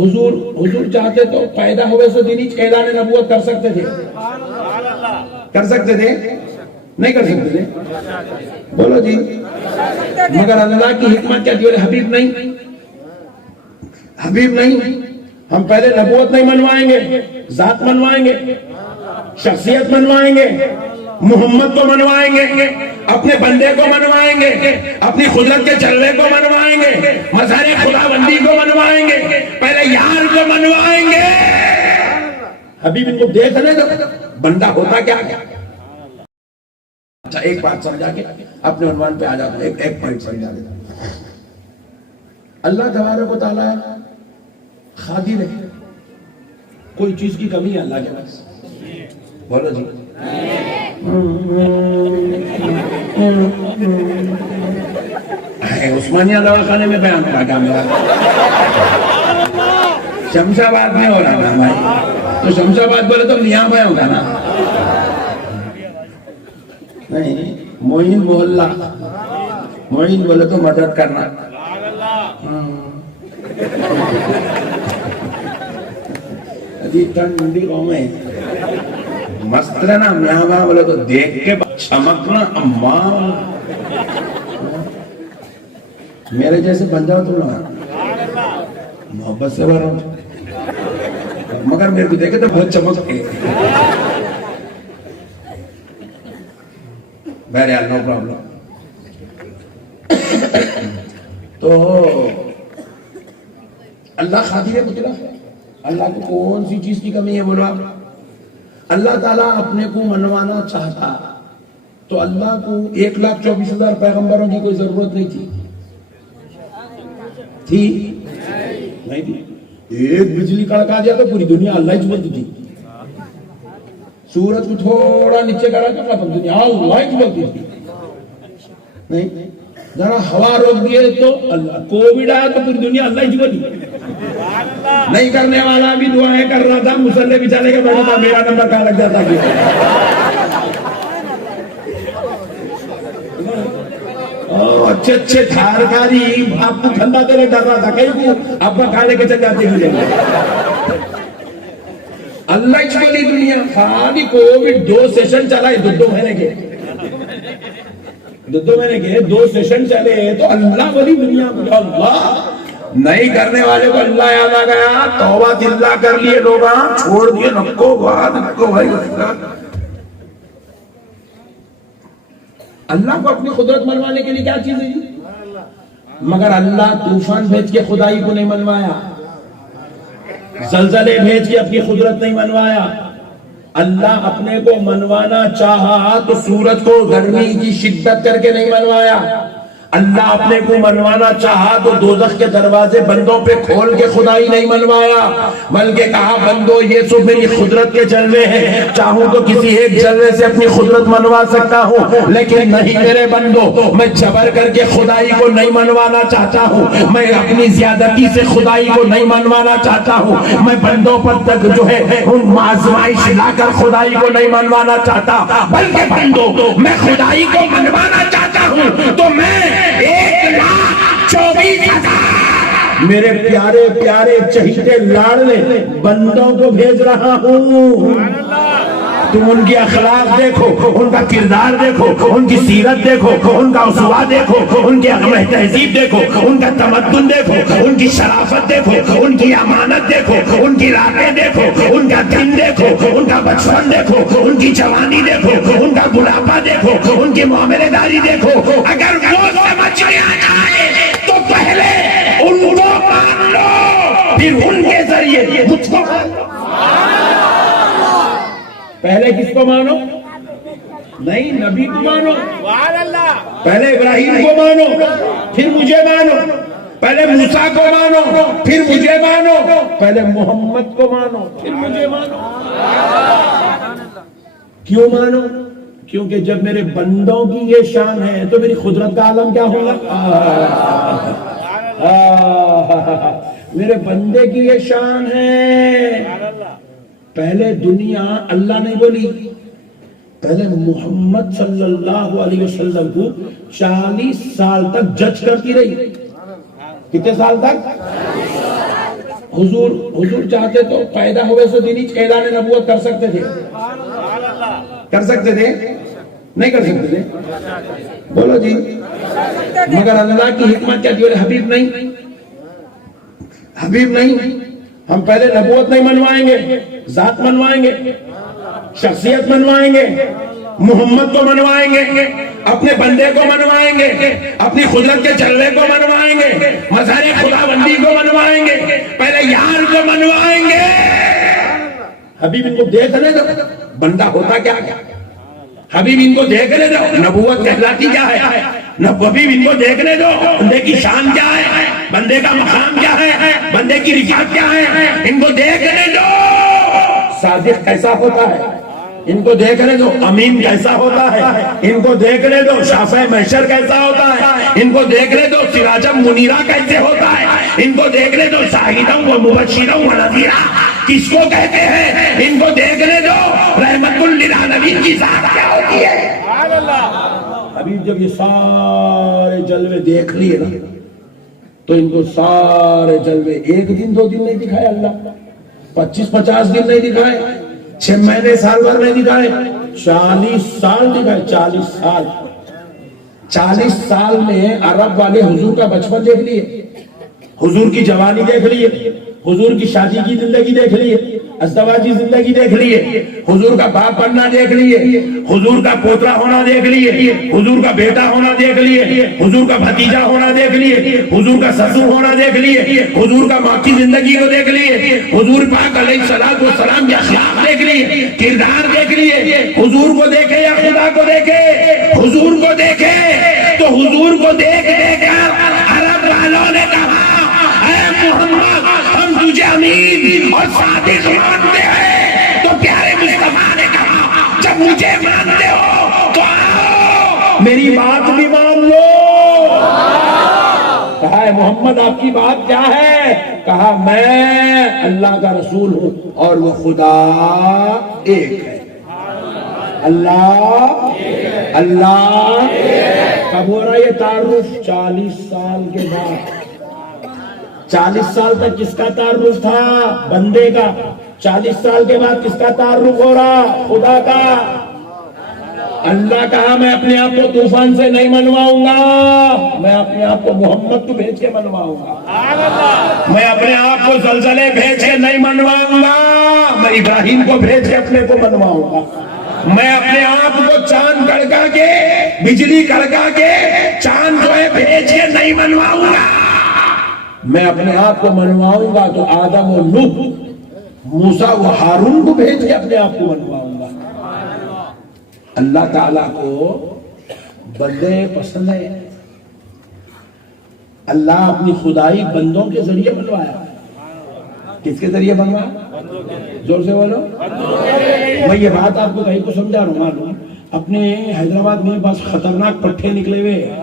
حضور چاہتے تو پیدا ہوئے سے دن ہی اعلان نبوت کر سکتے تھے، کر سکتے تھے؟ نہیں کر سکتے تھے؟ بولو جی۔ مگر اللہ کی حکمت کیا تھی؟ حبیب نہیں، حبیب نہیں، ہم پہلے نبوت نہیں منوائیں گے، ذات منوائیں گے، شخصیت منوائیں گے، محمد کو منوائیں گے، اپنے بندے کو منوائیں گے، اپنی قدرت کے جلوے کو منوائیں گے، مظہر خدا بندی کو منوائیں گے، پہلے یار کو منوائیں گے۔ حبیب ان کو دیکھنے دو بندہ ہوتا کیا کیا۔ اچھا ایک بات سمجھا کے اپنے عنوان پہ آ جاتا ہوں، ایک پوائنٹ سمجھا دیتا ہوں۔ اللہ تبارک و تعالیٰ خادر ہے، کوئی چیز کی کمی ہے اللہ کے پاس؟ بولو جی۔ عثمانیہ دواخانے میں بیان ہو رہا کیا میرا؟ شمشاباد میں ہو رہا نا بھائی، تو شمشاباد بولے تو میاں بھائی ہوگا نا؟ نہیں، معین محلہ، معین بولے تو مدد کرنا۔ ٹھنڈی قوم ہے، مست رہنا، میاں بھائی بولے تو دیکھ کے چمکنا، اماں میرے جیسے بن جاؤ تم لوگ، محبت سے بھر ہوں، مگر میرے کو دیکھے تو بہت چمکتے۔ بہرحال نو پرابلم۔ تو اللہ خادر مطلق ہے، اللہ کو کون سی چیز کی کمی ہے؟ بولو آپ۔ اللہ تعالیٰ اپنے کو منوانا چاہتا تو اللہ کو 1,24,000 پیغمبروں کی کوئی ضرورت نہیں تھی، تھی؟ نہیں تھی۔ ایک بجلی کڑکا دیا تو پوری دنیا اللہ ہی بولتی تھی، سورج کو تھوڑا نیچے کرا تو ختم، دنیا اللہ ہی بولتی تھی۔ نہیں، ذرا ہوا روک دیے تو اللہ، کووڈ آیا تو پوری دنیا اللہ ہی بولتی۔ نہیں کرنے والا بھی دعائیں کر رہا تھا، مسلح بھی چلے گا بیٹھا تھا، میرا نمبر کہاں لگ جاتا کہ اچھے اچھے تھار کاری آپ کو ٹھنڈا دینے ڈر رہا تھا، کہیں کو آپ کا کھا لے کے چل جاتے ہوئے اللہ ہی بولی دنیا۔ خالی کووڈ 2 سیشن چلا ہے، 2 مہینے کے، 2 مہینے کے 2 سیشن چلے تو اللہ بولی دنیا کو۔ اللہ نہیں کرنے والے کو اللہ یاد آ گیا، توبہ اللہ کر لیے لوگ، چھوڑ دیے نکو بات نکو بھائی۔ اللہ کو اپنی قدرت منوانے کے لیے کیا چیز ہے جی؟ مگر اللہ طوفان بھیج کے خدائی کو نہیں منوایا، زلزلے بھیج کے اپنی قدرت نہیں منوایا۔ اللہ اپنے کو منوانا چاہا تو سورج کو گرمی کی شدت کر کے نہیں منوایا، اللہ اپنے کو منوانا چاہا تو دوزخ کے دروازے بندوں پہ کھول کے خدائی نہیں منوایا، بلکہ کہا بندو یہ سب میری قدرت کے جلوے ہیں، چاہوں تو کسی ایک جلوے سے اپنی قدرت منوا سکتا ہوں، لیکن نہیں میرے بندو، میں جبر کر کے خدائی کو نہیں منوانا چاہتا ہوں، میں اپنی زیادتی سے خدائی کو نہیں منوانا چاہتا ہوں، میں بندوں پر تک جو ہے ان آزمائش لا کر خدائی کو نہیں منوانا چاہتا، بلکہ بندو میں خدائی کو منوانا چاہتا ہوں تو میں 1,24,000 میرے پیارے پیارے چہیتے لاڑلے بندوں کو بھیج رہا ہوں۔ تم ان کی اخلاق دیکھو، ان کا کردار دیکھو، ان کی سیرت دیکھو، ان کا اسوا دیکھو، ان کے عقل تہذیب دیکھو، ان کا تمدن دیکھو، ان کی شرافت دیکھو، ان کی امانت دیکھو، ان کی راتیں دیکھو، ان کا دن دیکھو، ان کا بچپن دیکھو، ان کی جوانی دیکھو، ان کا بڑھاپا دیکھو، ان کی معاملے داری دیکھو۔ اگر وہ سمجھ میں آ جائے تو پہلے ان کو مان لو، پھر ان کے ذریعے مجھ کو مان لو۔ پہلے کس کو مانو؟ نہیں، نبی کو مانو، پہلے ابراہیم کو مانو پھر مجھے مانو، پہلے موسیٰ کو مانو پھر مجھے مانو، پہلے محمد کو مانو پھر مجھے مانو۔ کیوں مانو؟ کیونکہ جب میرے بندوں کی یہ شان ہے تو میری قدرت کا عالم کیا ہوگا؟ میرے بندے کی یہ شان ہے۔ پہلے دنیا اللہ نہیں بولی، پہلے محمد صلی اللہ علیہ وسلم کو 40 سال تک جج کرتی رہی۔ کتنے سال تک؟ حضور چاہتے تو پیدا ہوئے سے دن ہی اعلان نبوت کر سکتے تھے، کر سکتے تھے نہیں کر سکتے تھے؟ بولو جی، مگر اللہ کی حکمت کیا تھی؟ حبیب نہیں، ہم پہلے نبوت نہیں منوائیں گے، ذات منوائیں گے، شخصیت منوائیں گے، محمد کو منوائیں گے، اپنے بندے کو منوائیں گے، اپنی قدرت کے جلوے کو منوائیں گے، مظہر خدا بندی کو منوائیں گے، پہلے یار کو منوائیں گے۔ حبیب ان کو دیکھنے دو بندہ ہوتا کیا ہے، حبیب ان کو دیکھنے دو نبوت کہلاتی کیا ہے، حبیب ان کو دیکھنے دو بندے کی شان کیا ہے، بندے کا مقام کیا ہے، بندے کی رفعت کیا ہے، ان کو دیکھنے دو صادق کیسا ہوتا ہے، ان کو دیکھنے دو امین کیسا ہوتا ہے، ان کو دیکھنے دو شافع محشر کیسا ہوتا ہے، ان کو دیکھنے دو سراجم منیرہ کیسے ہوتا ہے، ان کو دیکھنے دو شاہدم و مبشرم و نذیرہ کس کو کہتے ہیں، ان کو دیکھنے دو رحمت للعالمین کی ذات کیا ہوتی ہے۔ ابھی جب یہ سارے جلوے دیکھ لیے نا تو ان کو سارے جلوے ایک دن دو دن نہیں دکھائے اللہ، 25-50 دن نہیں دکھائے، 6 مہینے سال بھر نہیں دکھائے، 40 سال دکھائے، 40 سال میں عرب والے حضور کا بچپن دیکھ لیے، حضور کی جوانی دیکھ لیے، حضور کی شادی کی زندگی دیکھ لیے، ازدواجی زندگی دیکھ لیے، حضور کا باپ بننا دیکھ لیے، حضور کا پوترا ہونا دیکھ لیے، حضور کا بیٹا ہونا دیکھ لیے، حضور کا بھتیجا ہونا دیکھ لیے، حضور کا سسر ہونا دیکھ لیے، حضور کا ماں کی زندگی کو دیکھ لیے، حضور پاک علیہ السلام کے اخلاق دیکھ لیے، کردار دیکھ لیے، حضور کو دیکھے یا خدا کو دیکھے، حضور کو دیکھے تو حضور کو دیکھ دیکھ کر عرب والوں نے کہا اے محمد ہم تجھے امین اور صادق مانتے ہیں، تو پیارے مصطفیٰ نے کہا جب مجھے مانتے ہو تو آؤ میری بات بھی مان لو۔ کہا ہے محمد آپ کی بات کیا ہے؟ کہا میں اللہ کا رسول ہوں اور وہ خدا ایک ہے، اللہ کب ہو رہا یہ تعارف؟ 40 سال کے بعد۔ 40 سال تک کس کا تعارف تھا؟ بندے کا۔ 40 سال کے بعد کس کا تعارف ہو رہا؟ خدا کا۔ اللہ کہا میں اپنے آپ کو طوفان سے نہیں منواؤں گا، میں اپنے آپ کو محمد کو بھیج کے منواؤں گا، میں اپنے آپ کو زلزلے بھیج کے نہیں منواؤں گا، میں ابراہیم کو بھیج کے اپنے کو منواؤں گا، میں اپنے آپ کو چاند کڑکا کے بجلی کڑکا کے چاند جو ہے بھیج کے نہیں منواؤں گا، میں اپنے آپ کو منواؤں گا تو آدم و نوح موسیٰ و ہارون کو بھیج کے اپنے آپ کو منواؤں گا۔ اللہ تعالیٰ کو بندے پسند ہے، اللہ اپنی خدائی بندوں کے ذریعے بنوایا۔ کس کے ذریعے بنوایا؟ زور سے بولو۔ میں یہ بات آپ کو کہیں کو سمجھا رہا ہوں، اپنے حیدرآباد میں بس خطرناک پٹھے نکلے ہوئے